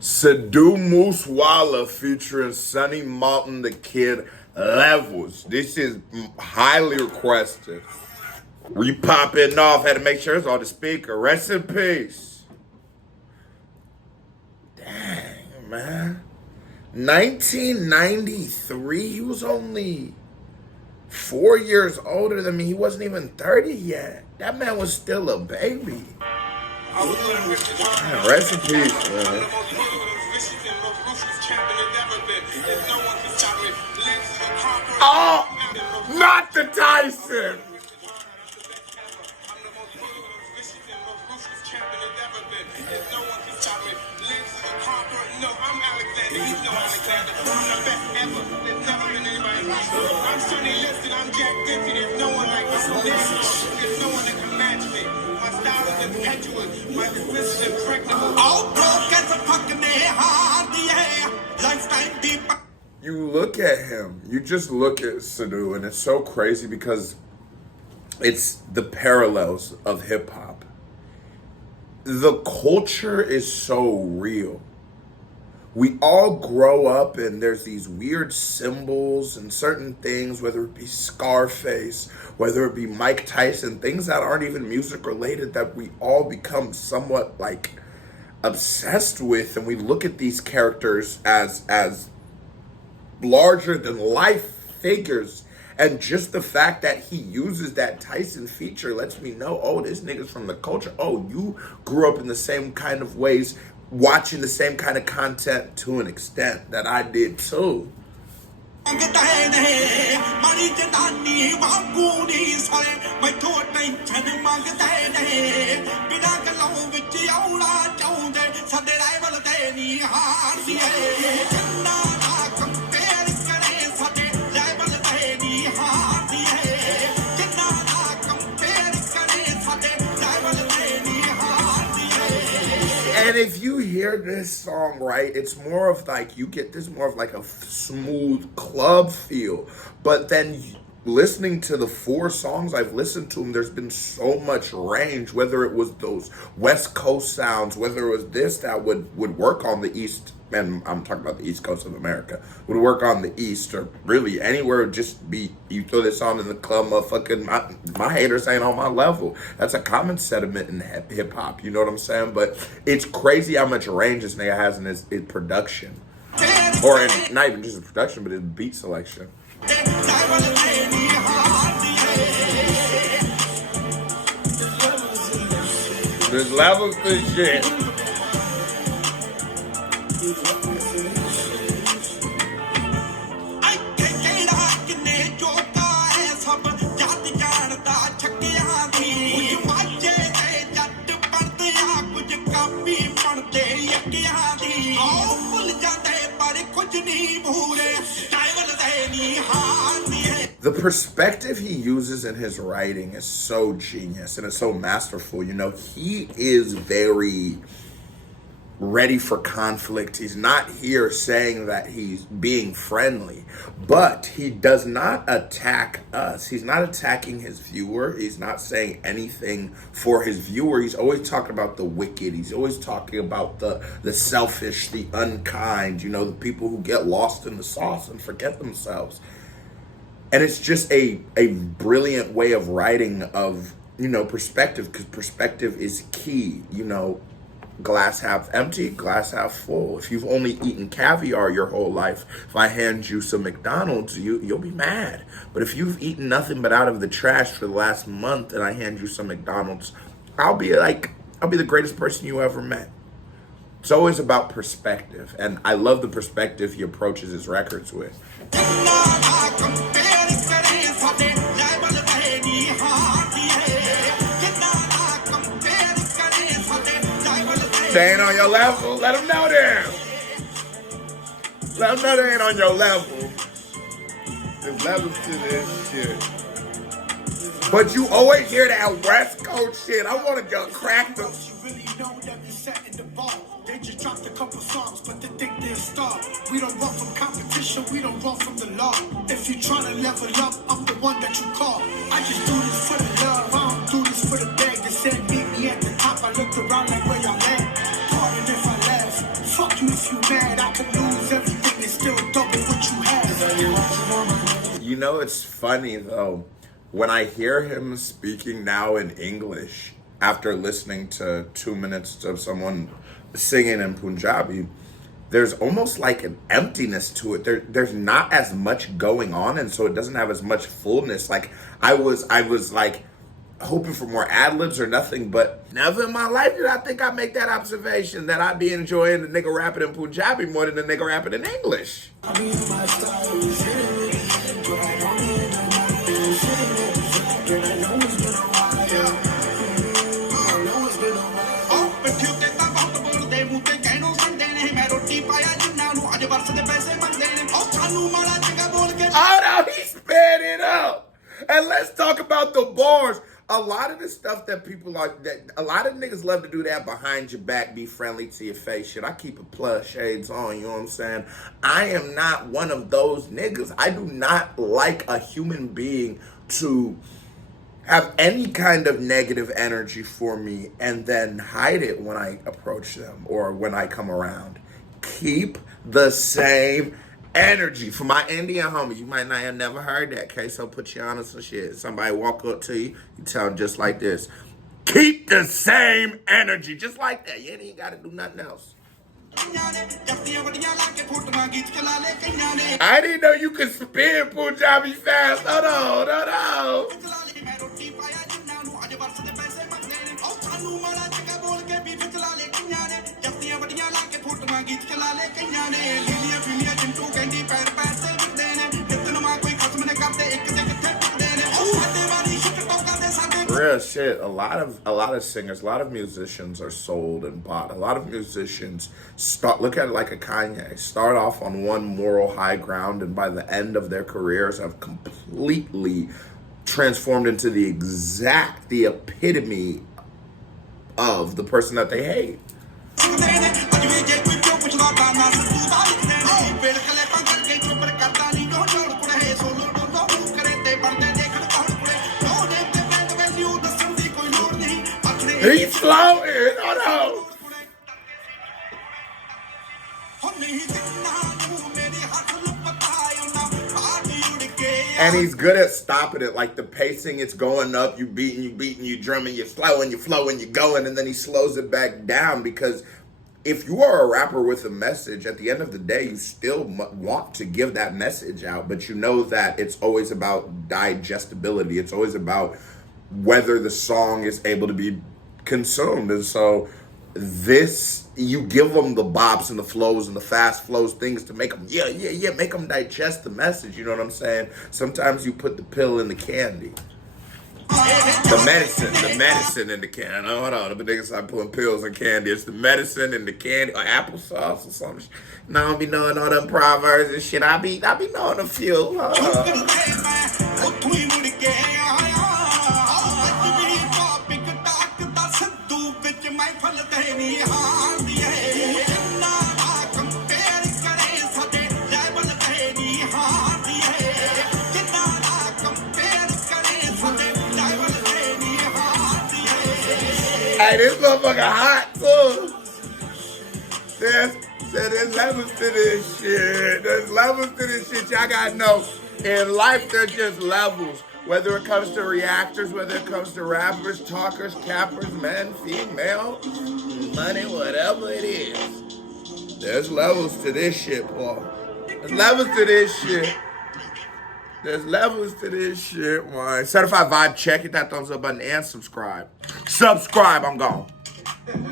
Sidhu Moosewala featuring Sonny Malton the Kid Levels. This is highly requested. We popping off. Had to make sure it's on the speaker. Rest in peace. Dang, man. 1993. He was only 4 years older than me. He wasn't even 30 yet. That man was still a baby. Man, rest in peace, man. Oh, not the Tyson. You look at him, you just look at Sidhu, and it's so crazy because it's the parallels of hip hop. The culture is so real. We all grow up and there's these weird symbols and certain things, whether it be Scarface, whether it be Mike Tyson, things that aren't even music related that we all become somewhat like obsessed with. And we look at these characters as larger than life figures. And just the fact that he uses that Tyson feature lets me know, oh, this nigga's from the culture. Oh, you grew up in the same kind of ways, watching the same kind of content to an extent that I did too. And if you hear this song right, it's more of like, you get this more of like a smooth club feel. But then listening to the 4 songs I've listened to him, there's been so much range, whether it was those West Coast sounds, whether it was this that would work on the East, and I'm talking about the East Coast of America, would work on the East, or really anywhere. Just be, you throw this on in the club, motherfucking, my haters ain't on my level. That's a common sentiment in hip hop, you know what I'm saying? But it's crazy how much range this nigga has in his production. Or in, not even just his production, but his beat selection. There's levels to shit. The perspective he uses in his writing is so genius and it's so masterful. You know, he is very ready for conflict. He's not here saying that he's being friendly, but he does not attack us. He's not attacking his viewer. He's not saying anything for his viewer. He's always talking about the wicked. He's always talking about the selfish, the unkind, you know, the people who get lost in the sauce and forget themselves. And it's just a brilliant way of writing of, you know, perspective, because perspective is key. You know, glass half empty, glass half full. If you've only eaten caviar your whole life, if I hand you some McDonald's, you'll be mad. But if you've eaten nothing but out of the trash for the last month and I hand you some McDonald's, I'll be the greatest person you ever met. It's always about perspective, and I love the perspective he approaches his records with. They ain't on your level. Let them know then. Let them know they ain't on your level. There's levels to this shit. But you always hear that West Coast shit. I want to go crack them. They just dropped a couple songs, but they think they're a star. We don't run from competition, we don't run from the law. If you tryna level up, I'm the one that you call. I just do this for the love, I don't do this for the bag. They said meet me at the top, I looked around like where y'all at. Pardon if I laugh, fuck you. You know, it's funny though, when I hear him speaking now in English after listening to 2 minutes of someone singing in Punjabi, there's almost like an emptiness to it. There's not as much going on, and so it doesn't have as much fullness. Like I was like hoping for more ad libs or nothing, but never in my life did I think I'd make that observation that I'd be enjoying the nigga rapping in Punjabi more than the nigga rapping in English. Oh no, he's sped it up. And let's talk about the bars. A lot of the stuff that people like, that a lot of niggas love to do that behind your back, be friendly to your face shit. I keep a plus shades on, you know what I'm saying? I am not one of those niggas. I do not like a human being to have any kind of negative energy for me and then hide it when I approach them or when I come around. Keep the same energy. For my Indian homies, you might not have never heard that, okay? So put you on some shit. Somebody walk up to you, you tell them just like this. Keep the same energy. Just like that. You ain't got to do nothing else. I didn't know you could spin Punjabi fast. Hold on, hold on. Real shit. A lot of singers, a lot of musicians are sold and bought. A lot of musicians look at it like a Kanye. Start off on one moral high ground, and by the end of their careers have completely transformed into the epitome of the person that they hate. He's floating. Oh no. And he's good at stopping it. Like the pacing, it's going up, you beating, you drumming, you're flowing, you're going, and then he slows it back down, because if you are a rapper with a message, at the end of the day, you still want to give that message out, but you know that it's always about digestibility. It's always about whether the song is able to be consumed. And so this, you give them the bops and the flows and the fast flows, things to make them, make them digest the message. You know what I'm saying? Sometimes you put the pill in the candy. The medicine in the candy. No, hold on, the niggas start putting pills in candy. It's the medicine in the candy, or applesauce or something. No, I don't be knowing all them proverbs and shit. I be knowing a few. Hey, this motherfucker hot too. There's levels to this shit. There's levels to this shit. Y'all gotta know, in life there's just levels. Whether it comes to reactors, whether it comes to rappers, talkers, cappers, men, female, money, whatever it is. There's levels to this shit, Paul. There's levels to this shit. There's levels to this shit, man. Certified vibe check. Hit that thumbs up button and subscribe. Subscribe, I'm gone.